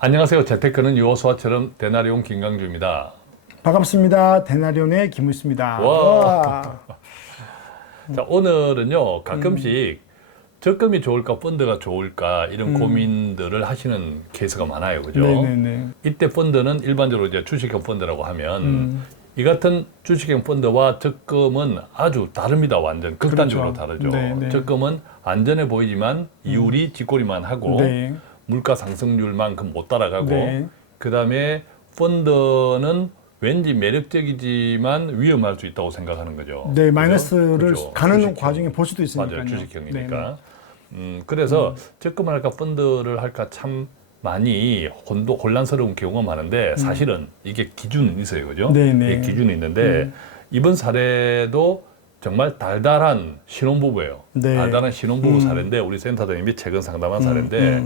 안녕하세요. 재테크는 유호수아처럼 데나리온 김강주입니다. 반갑습니다. 데나리온의 김우수입니다. 와. 자, 오늘은요, 가끔씩 적금이 좋을까, 펀드가 좋을까, 이런 고민들을 하시는 케이스가 많아요. 그죠? 네네네. 이때 펀드는 일반적으로 이제 주식형 펀드라고 하면, 이 같은 주식형 펀드와 적금은 아주 다릅니다. 완전 극단적으로 그렇죠. 다르죠. 네네. 적금은 안전해 보이지만 이율이 뒷골이만 하고, 네. 물가 상승률만큼 못 따라가고, 네. 그 다음에 펀드는 왠지 매력적이지만 위험할 수 있다고 생각하는 거죠. 네, 마이너스를 그죠? 가는 주식형. 과정에 볼 수도 있으니까요. 맞아요, 주식형이니까. 그래서 적금을 할까 펀드를 할까 참 많이 혼란스러운 경우가 많은데 사실은 이게 기준이 있어요, 그죠? 네네. 이게 기준이 있는데 이번 사례도 정말 달달한 신혼부부예요. 네. 달달한 신혼부부 사례인데 우리 센터장님이 최근 상담한 사례인데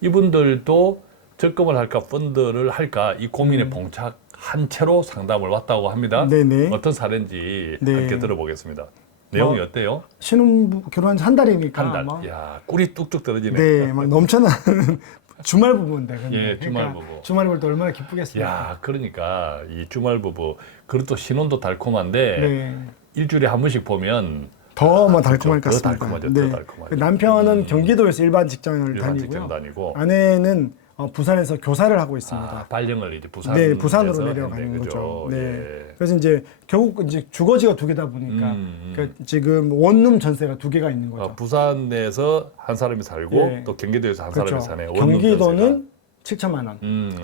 이분들도 적금을 할까 펀드를 할까 이 고민에 봉착한 채로 상담을 왔다고 합니다. 네네. 어떤 사례인지 네. 함께 들어보겠습니다. 내용이 어때요? 신혼부 결혼한 지 한 달이니까. 한 달. 아마. 야, 꿀이 뚝뚝 떨어지네. 네, 막 넘쳐나는 주말 부부인데. 근데. 예, 주말 그러니까 부부. 주말에 볼 때 얼마나 기쁘겠어요. 야, 그러니까 이 주말 부부 그리고 또 신혼도 달콤한데 네. 일주일에 한 번씩 보면 더 뭐 달콤할 것 그렇죠. 더 같습니다. 달콤하죠. 더 달콤하죠. 남편은 경기도에서 일반 직장을 일반 다니고요. 직장 다니고 아내는 부산에서 교사를 하고 있습니다. 아, 발령을 이제 부산 네, 부산으로 내려가는 거죠. 네. 예. 그래서 이제 결국 이제 주거지가 두 개다 보니까 그러니까 지금 원룸 전세가 두 개가 있는 거죠. 부산 내에서 한 사람이 살고 예. 또 경기도에서 한 그렇죠. 사람이 사네. 원룸 경기도는 7천만 원.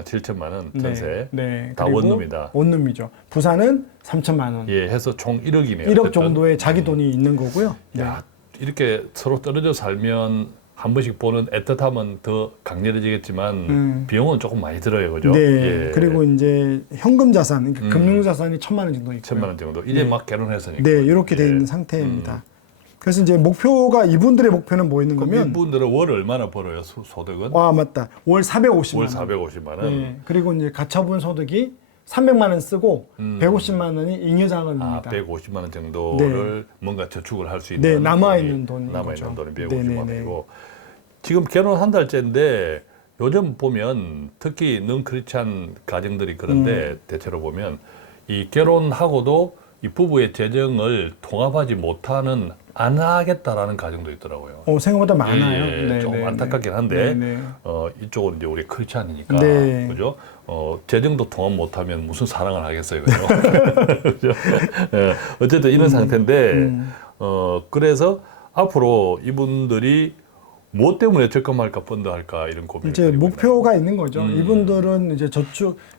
7천만 원 전세. 네. 다 그리고 원룸이다. 원룸이죠. 부산은 3천만 원. 예, 해서 총 1억이네요. 1억 정도의 자기 돈이 있는 거고요. 네. 야, 이렇게 서로 떨어져 살면 한 번씩 보는 애틋함은 더 강렬해지겠지만 비용은 조금 많이 들어요, 그죠? 네. 예. 그리고 이제 현금 자산, 그러니까 금융 자산이 1천만 원 정도 있고요. 1천만 원 정도. 이제 막 결혼했으니까. 네, 이렇게 돼 있는 상태입니다. 그래서 이제 목표가 이분들의 목표는 뭐 있는 그럼 거면 이분들은 월 얼마나 벌어요, 소득은? 맞다. 월 450만 월 원. 450만 원. 네. 그리고 이제 가처분 소득이 300만 원 쓰고 150만 원이 잉여자금입니다. 150만 원 정도를 뭔가 저축을 할 수 있는 네, 돈이, 남아있는 돈인 남아있는 거죠. 돈이 150만 네네네. 원이고 지금 결혼 한 달째인데 요즘 보면 특히 넌크리스찬 가정들이 그런데 대체로 보면 이 결혼하고도 이 부부의 재정을 통합하지 못하는 안 하겠다라는 가정도 있더라고요. 생각보다 많아요. 예, 네, 좀 네, 안타깝긴 네. 한데 네, 네. 이쪽은 이제 우리 크리스찬이니까 네. 그죠? 재정도 통합 못하면 무슨 사랑을 하겠어요, 그죠? 그죠? 예, 어쨌든 이런 상태인데 그래서 앞으로 이분들이 뭐 때문에 적금할까 펀드 할까 이런 고민을 이제 가지고 목표가 있는 거죠. 이분들은 이제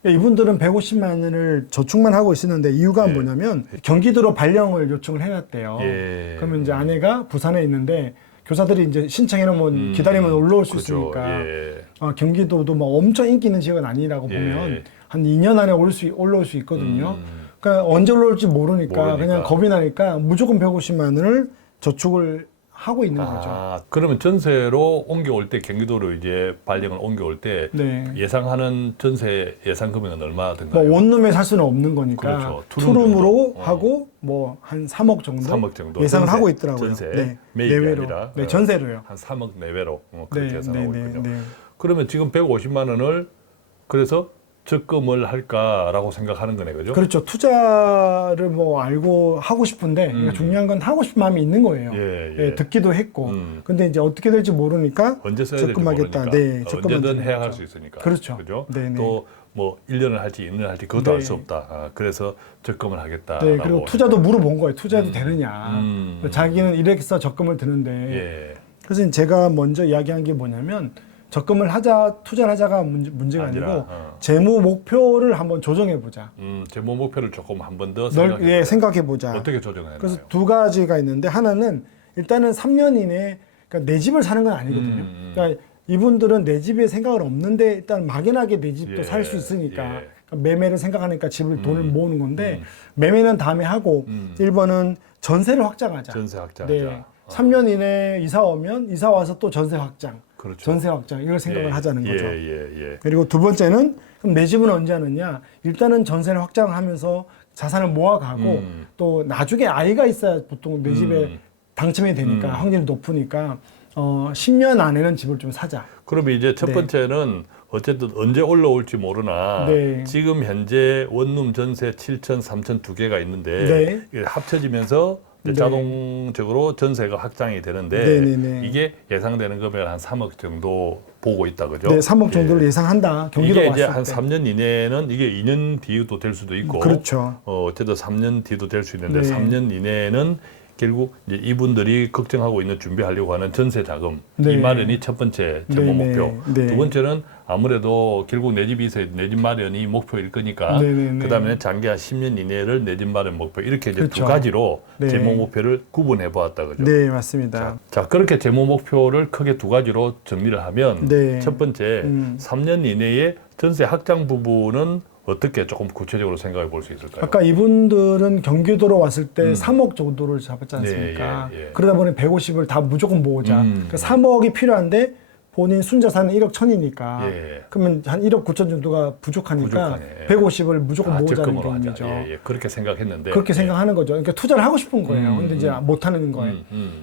이분들은 150만 원을 저축만 하고 있었는데 이유가 뭐냐면 경기도로 발령을 요청을 해놨대요. 예. 그러면 이제 아내가 부산에 있는데 교사들이 이제 신청해놓으면 기다리면 올라올 수 그죠. 있으니까 예. 경기도도 뭐 엄청 인기 있는 지역은 아니라고 예. 보면 한 2년 안에 올라올 수 있거든요. 그러니까 언제 올라올지 모르니까 그냥 겁이 나니까 무조건 150만 원을 저축을 하고 있는 거죠. 그러면 전세로 옮겨올 때 경기도로 이제 발령을 옮겨올 때 네. 예상하는 전세 예상 금액은 얼마 뭐 든가요? 원룸에 살 수는 없는 거니까 그렇죠. 투룸으로 정도. 하고 뭐 한 3억 정도, 3억 정도 예상을 전세, 하고 있더라고요. 전세, 매입이 내외로. 아니라 네, 전세로요. 한 3억 내외로 그렇게 네, 예상하고 네, 있군요. 네. 그러면 지금 150만 원을 그래서 적금을 할까라고 생각하는 거네, 그죠? 그렇죠. 투자를 뭐 알고 하고 싶은데 그러니까 중요한 건 하고 싶은 마음이 있는 거예요. 예, 예. 예, 듣기도 했고. 근데 이제 어떻게 될지 모르니까 언제 써야 될지 적금하겠다. 모르니까 네, 적금하겠다. 언제든 해약할 수 있으니까. 그렇죠. 그죠? 네, 네. 또 뭐 1년을 할지 2년을 할지 그것도 네. 알 수 없다. 그래서 적금을 하겠다. 네, 그리고 투자도 물어본 거예요. 투자해도 되느냐. 자기는 이래서 적금을 드는데. 예. 그래서 제가 먼저 이야기한 게 뭐냐면 적금을 하자, 투자를 하자가 문제가 아니라, 아니고 재무 목표를 한번 조정해 보자. 재무 목표를 조금 한 번 더 생각해 예, 생각해 보자. 어떻게 조정해야 그래서 되나요? 두 가지가 있는데 하나는 일단은 3년 이내에 그러니까 내 집을 사는 건 아니거든요. 그러니까 이분들은 내 집에 생각은 없는데 일단 막연하게 내 집도 예, 살 수 있으니까 예. 그러니까 매매를 생각하니까 집을 돈을 모으는 건데 매매는 다음에 하고 1번은 전세를 확장하자. 전세 확장하자. 네. 3년 이내에 이사 오면 이사 와서 또 전세 확장. 그렇죠. 전세 확장 이걸 생각을 하자는 거죠. 예. 그리고 두 번째는 그럼 내 집은 언제 하느냐? 일단은 전세를 확장을 하면서 자산을 모아가고 또 나중에 아이가 있어야 보통 내 집에 당첨이 되니까 확률이 높으니까 10년 안에는 집을 좀 사자. 그러면 이제 첫 네. 번째는 어쨌든 언제 올라올지 모르나 네. 지금 현재 원룸 전세 7천, 3천 두 개가 있는데 네. 이게 합쳐지면서 이제 네. 자동적으로 전세가 확장이 되는데 네네네. 이게 예상되는 금액 한 3억 정도 보고 있다 그죠? 네, 3억 정도를 예. 예상한다. 경기도 이게 왔을 이제 한 때. 3년 이내는 이게 2년 뒤도 될 수도 있고 그렇죠. 어쨌든 3년 뒤도 될 수 있는데 네. 3년 이내는 결국 이제 이분들이 걱정하고 있는 준비하려고 하는 전세 자금 네. 이 마련이 첫 번째 재무 네네. 목표. 네. 두 번째는 아무래도 결국 내 집이 있어야 내 집 마련이 목표일 거니까 네네네. 그다음에는 장기 한 10년 이내를 내 집 마련 목표 이렇게 이제 그렇죠. 두 가지로 네. 재무 목표를 구분해 보았다 그죠? 네, 맞습니다. 자, 그렇게 재무 목표를 크게 두 가지로 정리를 하면 네. 첫 번째 3년 이내에 전세 확장 부분은 어떻게 조금 구체적으로 생각해 볼 수 있을까요? 아까 이분들은 경기도로 왔을 때 3억 정도를 잡았지 않습니까? 예, 예, 예. 그러다 보니 150을 다 무조건 모으자. 그러니까 3억이 필요한데 본인 순자산은 1억 1천이니까 예. 그러면 한 1억 9천 정도가 부족하니까 부족하네. 150을 무조건 모으자는 적금으로 개념이죠. 하자. 예, 예. 그렇게 생각했는데 그렇게 생각하는 거죠. 그러니까 투자를 하고 싶은 거예요. 근데 이제 못 하는 거예요.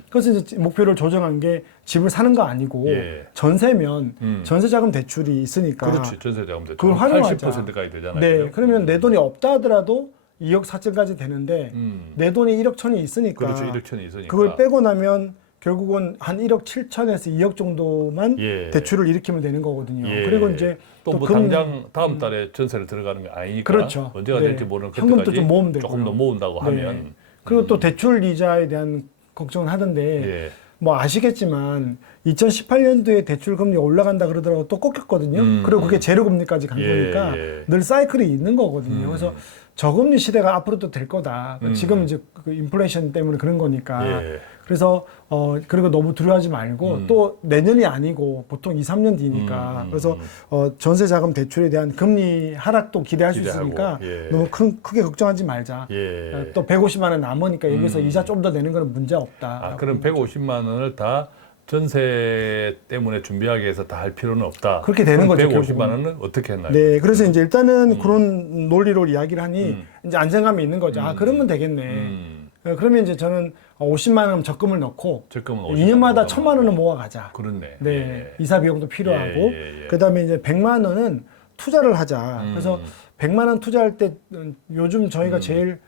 그래서 이제 목표를 조정한 게 집을 사는 거 아니고 예. 전세면 전세자금 대출이 있으니까 그렇지 전세자금 대출 그걸 활용하자. 80%까지 되잖아요. 네, 그죠? 그러면 내 돈이 없다 하더라도 2억 4천까지 되는데 내 돈이 1억 천이 있으니까 그렇죠 1억 천이 있으니까 그걸 빼고 나면 결국은 한 1억 7천에서 2억 정도만 예. 대출을 일으키면 되는 거거든요. 예. 그리고 이제 또 뭐 당장 다음 달에 전세를 들어가는 게 아니니까 그렇죠. 언제가 네. 될지 모르는 현금도 그때까지 좀 모으면 되고요. 조금 더 모은다고 네. 하면 그리고 또 대출 이자에 대한 걱정을 하던데 예. 뭐 아시겠지만 2018년도에 대출 금리 올라간다 그러더라고 또 꺾였거든요. 그리고 그게 제로 금리까지 간 예, 거니까 예. 늘 사이클이 있는 거거든요. 그래서 저금리 시대가 앞으로도 될 거다. 지금 이제 그 인플레이션 때문에 그런 거니까. 예. 그래서 그리고 너무 두려워하지 말고 또 내년이 아니고 보통 2, 3년 뒤니까 그래서 전세 자금 대출에 대한 금리 하락도 기대할 수 기대하고, 있으니까 예. 너무 크게 걱정하지 말자. 예. 또 150만 원 남으니까 여기서 이자 좀 더 내는 거는 문제 없다. 아, 그럼 150만 원을 다 전세 때문에 준비하기 위해서 다 할 필요는 없다. 그렇게 되는 그럼 거죠, 150만 결국은. 원은 어떻게 했나요? 네, 그래서 이제 일단은 그런 논리로 이야기를 하니 이제 안정감이 있는 거죠. 아, 그러면 되겠네. 그러면 이제 저는 50만 원 적금을 넣고 적금은 50만 2년마다 원 1,000만 원을 모아가자. 그렇네. 네, 예. 이사 비용도 필요하고 예, 예. 그다음에 이제 100만 원은 투자를 하자. 그래서 100만 원 투자할 때 요즘 저희가 제일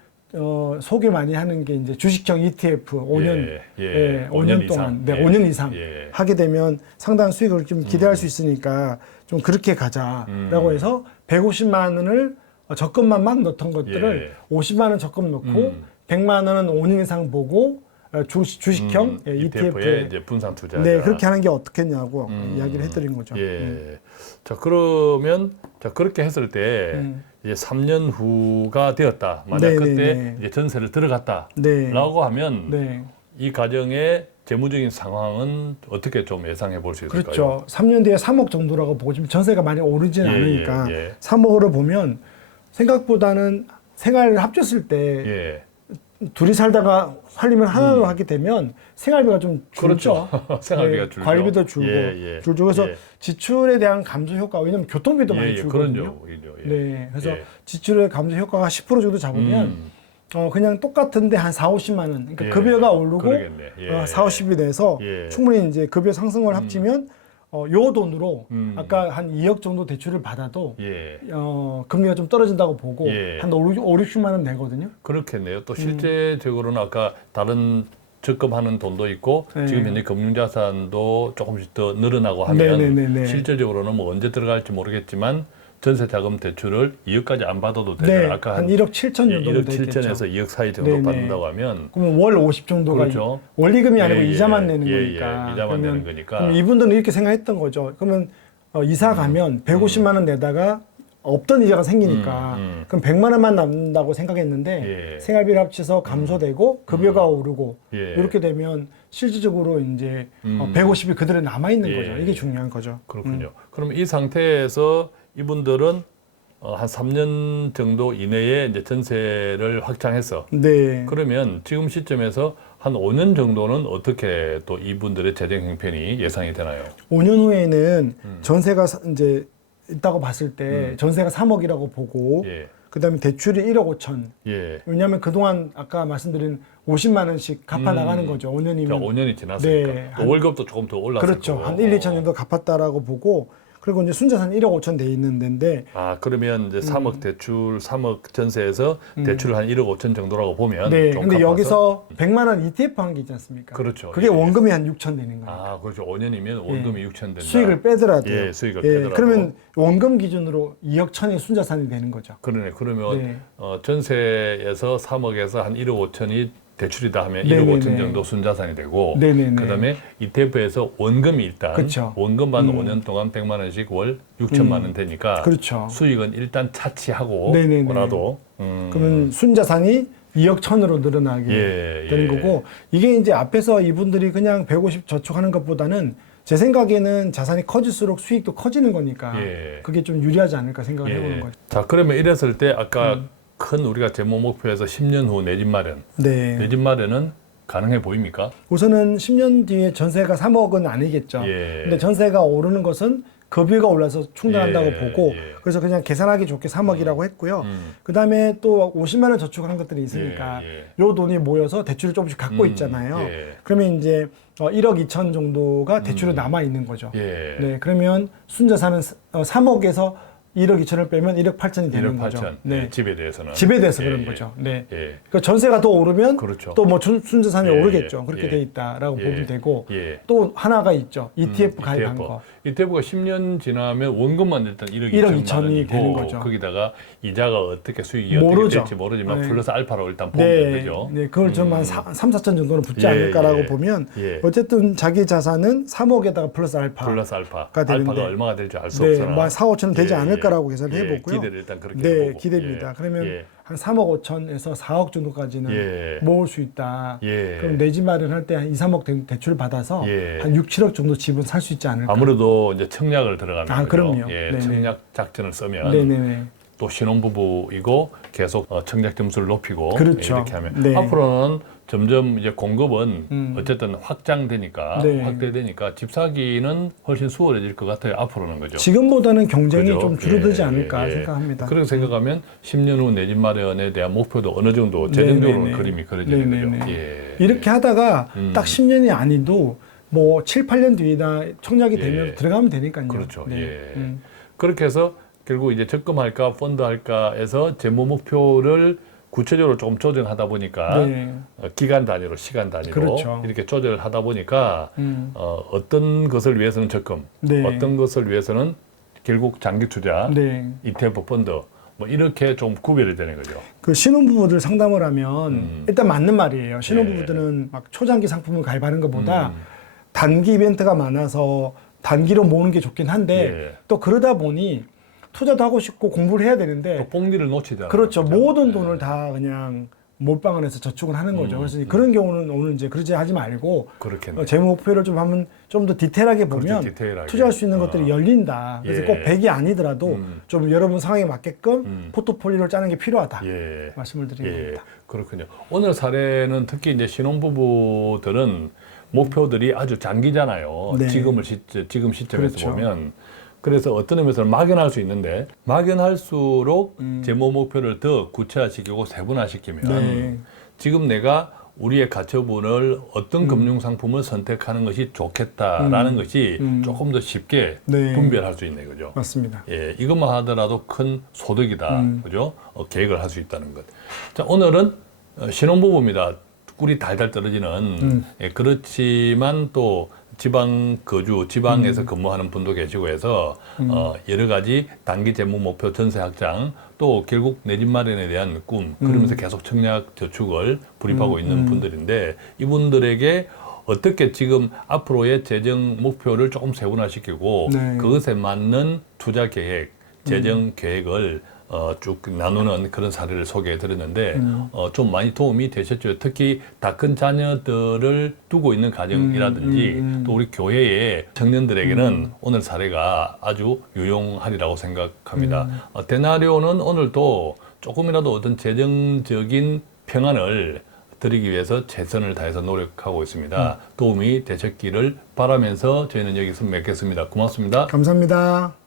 소개 많이 하는 게 이제 주식형 ETF 5년 예. 5년 5년 동안 이상. 네, 예. 5년 이상 예. 하게 되면 상당한 수익을 좀 기대할 수 있으니까 좀 그렇게 가자라고 해서 150만 원을 적금만 막 넣던 것들을 50만 원 적금 넣고 100만 원은 5년 이상 보고 주식형 ETF에 이제 분산 투자. 네, 그렇게 하는 게 어떻겠냐고 이야기를 해드린 거죠. 예. 자, 그러면 자, 그렇게 했을 때 이제 3년 후가 되었다. 만약 네, 그때 네, 네. 이제 전세를 들어갔다라고 네. 하면 네. 이 가정의 재무적인 상황은 어떻게 좀 예상해 볼 수 있을까요? 그렇죠. 3년 뒤에 3억 정도라고 보고 지금 전세가 많이 오르지는 예, 않으니까 예. 3억으로 보면 생각보다는 생활을 합쳤을 때 예. 둘이 살다가 살림을 하나로 하게 되면 생활비가 좀 줄죠. 그렇죠. 생활비가 줄죠. 관리비도 줄고 예. 줄죠. 그래서 예. 지출에 대한 감소 효과, 왜냐면 교통비도 많이 줄거든요. 그럼요. 네, 그래서 예. 지출의 감소 효과가 10% 정도 잡으면 그냥 똑같은데 한 4, 50만 원. 그러니까 예. 급여가 오르고 그러겠네. 예. 4, 50이 돼서 예. 충분히 이제 급여 상승을 합치면 요 돈으로 아까 한 2억 정도 대출을 받아도 예. 금리가 좀 떨어진다고 보고 예. 한 5, 60만 원 내거든요. 그렇겠네요. 또 실제적으로는 아까 다른 적금하는 돈도 있고 네. 지금 현재 금융자산도 조금씩 더 늘어나고 하면 네네네네. 실질적으로는 뭐 언제 들어갈지 모르겠지만 전세자금 대출을 2억까지 안 받아도 되는 네, 아까 한 1억 7천 정도 1억 되겠죠. 7천에서 2억 사이 정도 네네. 받는다고 하면 그러면 월 50 정도가 그렇죠. 원리금이 아니고 예, 이자만 예. 내는 예, 거니까. 예. 이자만 내는 거니까. 그럼 이분들은 이렇게 생각했던 거죠. 그러면 이사 가면 150만 원 내다가 없던 이자가 생기니까 그럼 100만 원만 남는다고 생각했는데 예. 생활비를 합쳐서 감소되고 급여가 오르고 예. 이렇게 되면 실질적으로 이제 150이 그대로 남아 있는 예. 거죠. 이게 중요한 거죠. 그렇군요. 그럼 이 상태에서 이분들은 한 3년 정도 이내에 이제 전세를 확장해서 네. 그러면 지금 시점에서 한 5년 정도는 어떻게 또 이분들의 재정 형편이 예상이 되나요? 5년 후에는 전세가 이제 있다고 봤을 때 전세가 3억이라고 보고 예. 그다음에 대출이 1억 5천. 예. 왜냐하면 그동안 아까 말씀드린 50만 원씩 갚아 나가는 거죠. 5년이면. 자, 5년이 지났으니까 네. 또 월급도 조금 더 올랐을 그렇죠. 거고. 한 1, 2천 정도 갚았다라고 보고 그리고 이제 순자산 1억 5천 돼 있는 데인데 아, 그러면 이제 3억 대출, 3억 전세에서 대출 한 1억 5천 정도라고 보면 네. 좀 근데 갚아서? 여기서 100만 원 ETF 한 게 있지 않습니까? 그렇죠. 그게 예. 원금이 한 6천 되는 거예요. 아, 그렇죠. 5년이면 원금이 6천 된다. 수익을 빼더라도요. 예, 수익을 빼더라도. 그러면 원금 기준으로 2억 천이 순자산이 되는 거죠. 그러네. 그러면 네. 전세에서 3억에서 한 1억 5천이 대출이다 하면 네네네. 1억 5천 정도 순자산이 되고 네네네. 그다음에 ETF에서 원금이 일단 그쵸. 원금만 5년 동안 100만 원씩 월 6천만 원 되니까 그렇죠. 수익은 일단 차치하고 네네네. 뭐라도 그러면 순자산이 2억 천으로 늘어나게 되는 거고, 이게 이제 앞에서 이분들이 그냥 150 저축하는 것보다는 제 생각에는 자산이 커질수록 수익도 커지는 거니까 예. 그게 좀 유리하지 않을까 생각을 해보는 거죠. 자, 그러면 이랬을 때 아까 큰 우리가 재무 목표에서 10년 후 내 집 마련, 네. 내 집 마련은 가능해 보입니까? 우선은 10년 뒤에 전세가 3억은 아니겠죠. 예. 근데 전세가 오르는 것은 급여가 올라서 충당한다고 예, 보고, 예. 그래서 그냥 계산하기 좋게 3억이라고 했고요. 그 다음에 또 50만 원 저축한 것들이 있으니까 예. 요 돈이 모여서 대출을 조금씩 갖고 있잖아요. 예. 그러면 이제 1억 2천 정도가 대출이 남아 있는 거죠. 예. 네, 그러면 순자산은 3억에서 1억 2천을 빼면 1억 8천이 되는 1억 8천. 거죠. 네. 집에 대해서는. 집에 대해서 예, 그런 예. 거죠. 네. 예. 그 전세가 더 오르면 그렇죠. 또 뭐 순자산이 예, 오르겠죠. 그렇게 예. 돼 있다라고 예. 보면 되고, 예. 또 하나가 있죠. ETF 가입한 ETF. 거. ETF가 10년 지나면 원금만 일단 1억 1억 2천만 2천이 원이고 되는 거죠. 거기다가 이자가 어떻게 수익이 모르죠. 어떻게 될지 모르지만 네. 플러스 알파로 일단 보면 네, 되죠. 네, 그걸 좀 한 3, 4천 정도는 붙지 예, 않을까라고 예. 보면 예. 어쨌든 자기 자산은 3억에다가 플러스 알파. 플러스 알파. 되는데. 알파가 얼마가 될지 알 수 네, 없으나 뭐 4, 5천 되지 예, 않을까라고 예. 계산을 예, 해보고요. 기대를 일단 그렇게 네, 해보고. 기대입니다. 예. 그러면 예. 한 3억 5천에서 4억 정도까지는 예. 모을 수 있다. 예. 그럼 내 집 마련할 때 한 2, 3억 대출 받아서 예. 한 6, 7억 정도 집은 살 수 있지 않을까. 아무래도 이제 청약을 들어가면 아, 그럼요. 예, 네네. 청약 작전을 쓰면 네네네. 또 신혼부부이고 계속 청약 점수를 높이고 그렇죠. 이렇게 하면 네. 앞으로는 점점 이제 공급은 어쨌든 확장되니까 네. 확대되니까 집 사기는 훨씬 수월해질 것 같아요. 앞으로는 그죠. 지금보다는 경쟁이 그죠? 좀 줄어들지 예, 않을까 예. 생각합니다. 그렇게 생각하면 10년 후 내 집 마련에 대한 목표도 어느 정도 재정적으로는 네네네. 그림이 그려지는 네네네. 거죠. 예. 이렇게 하다가 딱 10년이 아니도 뭐 7, 8년 뒤에다 청약이 예. 되면 들어가면 되니까요. 그렇죠. 네. 예. 그렇게 해서 결국 이제 적금할까 펀드할까에서 재무 목표를 구체적으로 조금 조정하다 보니까 네. 기간 단위로 시간 단위로 그렇죠. 이렇게 조절을 하다 보니까 어떤 것을 위해서는 적금, 네. 어떤 것을 위해서는 결국 장기 투자, 네. ETF 펀드 뭐 이렇게 좀 구별이 되는 거죠. 그 신혼부부들 상담을 하면 일단 맞는 말이에요. 신혼부부들은 막 초장기 상품을 가입하는 것보다 단기 이벤트가 많아서 단기로 모으는 게 좋긴 한데 예. 또 그러다 보니 투자도 하고 싶고 공부를 해야 되는데 또 뽕리를 놓치잖아요. 그렇죠. 그죠? 모든 돈을 다 그냥 몰빵을 해서 저축을 하는 거죠. 그래서 그런 경우는 오늘 이제 그러지 하지 말고 그렇겠네. 재무 목표를 좀 하면 좀 더 디테일하게 보면 디테일하게. 투자할 수 있는 것들이 열린다. 그래서 예. 꼭 100이 아니더라도 좀 여러분 상황에 맞게끔 포트폴리오를 짜는 게 필요하다. 예. 말씀을 드리는 예. 겁니다. 그렇군요. 오늘 사례는 특히 이제 신혼부부들은 목표들이 아주 장기잖아요. 네. 지금 시점에서 그렇죠. 보면. 그래서 어떤 의미에서는 막연할 수 있는데 막연할수록 재무 목표를 더 구체화시키고 세분화시키면 네. 지금 내가 우리의 가처분을 어떤 금융상품을 선택하는 것이 좋겠다라는 것이 조금 더 쉽게 네. 분별할 수 있는 거죠. 맞습니다. 예, 이것만 하더라도 큰 소득이다. 그죠? 계획을 할 수 있다는 것. 자, 오늘은 신혼부부입니다. 꿀이 달달 떨어지는. 예, 그렇지만 또 지방에서 근무하는 분도 계시고 해서 여러 가지 단기 재무 목표 전세 확장 또 결국 내 집 마련에 대한 꿈 그러면서 계속 청약 저축을 불입하고 있는 분들인데 이분들에게 어떻게 지금 앞으로의 재정 목표를 조금 세분화시키고 네. 그것에 맞는 투자 계획, 재정 계획을 쭉 나누는 그런 사례를 소개해 드렸는데 좀 많이 도움이 되셨죠. 특히 다 큰 자녀들을 두고 있는 가정이라든지 또 우리 교회의 청년들에게는 오늘 사례가 아주 유용하리라고 생각합니다. 데나리오는 오늘도 조금이라도 어떤 재정적인 평안을 드리기 위해서 최선을 다해서 노력하고 있습니다. 도움이 되셨기를 바라면서 저희는 여기서 맺겠습니다. 고맙습니다. 감사합니다.